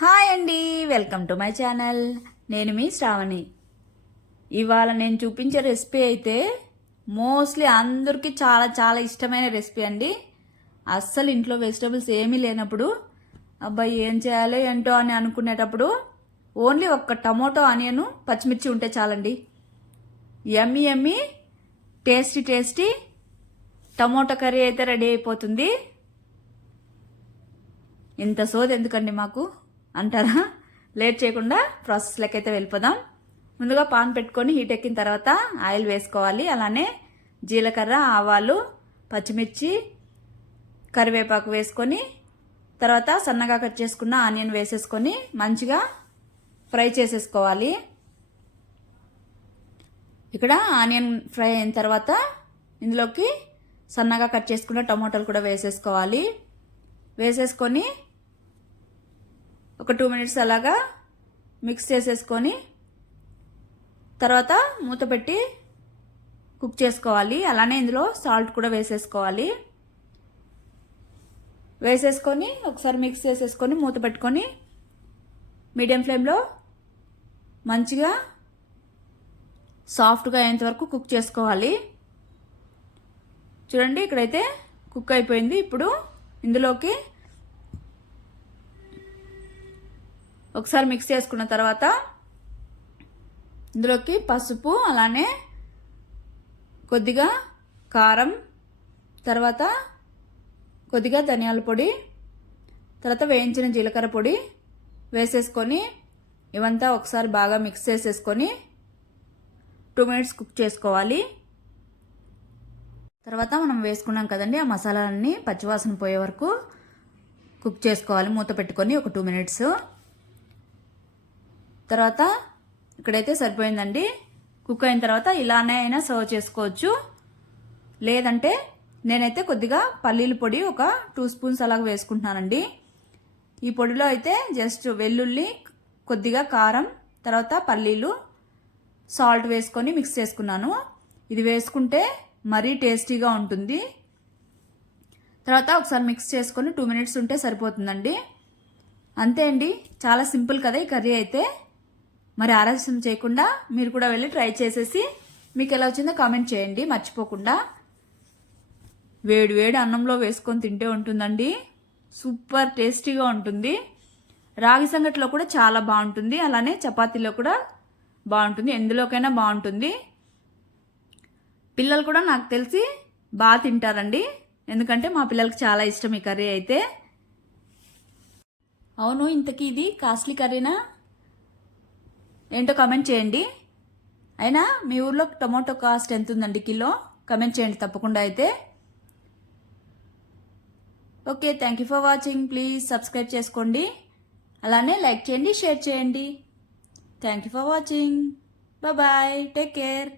Hi అండి, welcome to my channel. నేను మీ శ్రావణి. ఇవాళ నేను చూపించే రెసిపీ అయితే మోస్ట్లీ అందరికీ చాలా చాలా ఇష్టమైన రెసిపీ అండి. అస్సలు ఇంట్లో వెజిటబుల్స్ ఏమీ లేనప్పుడు అబ్బాయి ఏం చేయాలో ఏంటో అని అనుకునేటప్పుడు ఓన్లీ ఒక్క టమోటో ఆనియన్ పచ్చిమిర్చి ఉంటే చాలండి. Yummy yummy tasty tasty tomato curry అయితే రెడీ అయిపోతుంది. ఇంత సోది ఎందుకండి మాకు అంటారా? లేట్ చేయకుండా ప్రాసెస్లోకి అయితే వెళ్ళిపోదాం. ముందుగా పాన్ పెట్టుకొని హీట్ ఎక్కిన తర్వాత ఆయిల్ వేసుకోవాలి. అలానే జీలకర్ర, ఆవాలు, పచ్చిమిర్చి, కరివేపాకు వేసుకొని తర్వాత సన్నగా కట్ చేసుకున్న ఆనియన్ వేసేసుకొని మంచిగా ఫ్రై చేసేసుకోవాలి. ఇక్కడ ఆనియన్ ఫ్రై అయిన తర్వాత ఇందులోకి సన్నగా కట్ చేసుకున్న టమాటాలు కూడా వేసేసుకోవాలి. వేసేసుకొని ఒక 2 మినిట్స్ అలాగా మిక్స్ చేసేసుకొని తర్వాత మూత పెట్టి కుక్ చేసుకోవాలి. అలానే ఇందులో సాల్ట్ కూడా వేసేసుకోవాలి. వేసేసుకొని ఒకసారి మిక్స్ చేసేసుకొని మూత పెట్టుకొని మీడియం ఫ్లేమ్లో మంచిగా సాఫ్ట్గా అయ్యేంత వరకు కుక్ చేసుకోవాలి. చూడండి, ఇక్కడైతే కుక్ అయిపోయింది. ఇప్పుడు ఇందులోకి ఒకసారి మిక్స్ చేసుకున్న తర్వాత ఇందులోకి పసుపు, అలానే కొద్దిగా కారం, తర్వాత కొద్దిగా ధనియాల పొడి, తర్వాత వేయించిన జీలకర్ర పొడి వేసేసుకొని ఇవంతా ఒకసారి బాగా మిక్స్ చేసేసుకొని 2 మినిట్స్ కుక్ చేసుకోవాలి. తర్వాత మనం వేసుకున్నాం కదండి, ఆ మసాలాలన్నీ పచ్చివాసన పోయే వరకు కుక్ చేసుకోవాలి మూత పెట్టుకొని ఒక 2 మినిట్స్. తర్వాత ఇక్కడైతే సరిపోయిందండి. కుక్ అయిన తర్వాత ఇలానే అయినా సర్వ్ చేసుకోవచ్చు. లేదంటే నేనైతే కొద్దిగా పల్లీల పొడి ఒక 2 స్పూన్స్ అలాగ వేసుకుంటున్నానండి. ఈ పొడిలో అయితే జస్ట్ వెల్లుల్లి, కొద్దిగా కారం, తర్వాత పల్లీలు, సాల్ట్ వేసుకొని మిక్స్ చేసుకున్నాను. ఇది వేసుకుంటే మరీ టేస్టీగా ఉంటుంది. తర్వాత ఒకసారి మిక్స్ చేసుకొని 2 మినిట్స్ ఉంటే సరిపోతుందండి. అంతే అండి, చాలా సింపుల్ కదా ఈ కర్రీ అయితే. మరి ఆలస్యం చేయకుండా మీరు కూడా వెళ్ళి ట్రై చేసేసి మీకు ఎలా వచ్చిందో కామెంట్ చేయండి మర్చిపోకుండా. వేడి వేడి అన్నంలో వేసుకొని తింటే ఉంటుందండి, సూపర్ టేస్టీగా ఉంటుంది. రాగి సంగటిలో కూడా చాలా బాగుంటుంది, అలానే చపాతీలో కూడా బాగుంటుంది, ఎందులోకైనా బాగుంటుంది. పిల్లలు కూడా నాకు తెలిసి బాగా తింటారండి, ఎందుకంటే మా పిల్లలకి చాలా ఇష్టం ఈ కర్రీ అయితే. అవును, ఇంతకీ ఇది కాస్ట్లీ కర్రీనా ఏంటో కామెంట్ చేయండి. అయినా మీ ఊర్లో టొమాటో కాస్ట్ ఎంత ఉందండి కిలో? కామెంట్ చేయండి తప్పకుండా అయితే. Okay, thank you for watching. Please subscribe చేసుకోండి, అలానే లైక్ చేయండి, షేర్ చేయండి. Thank you for watching. Bye, take care.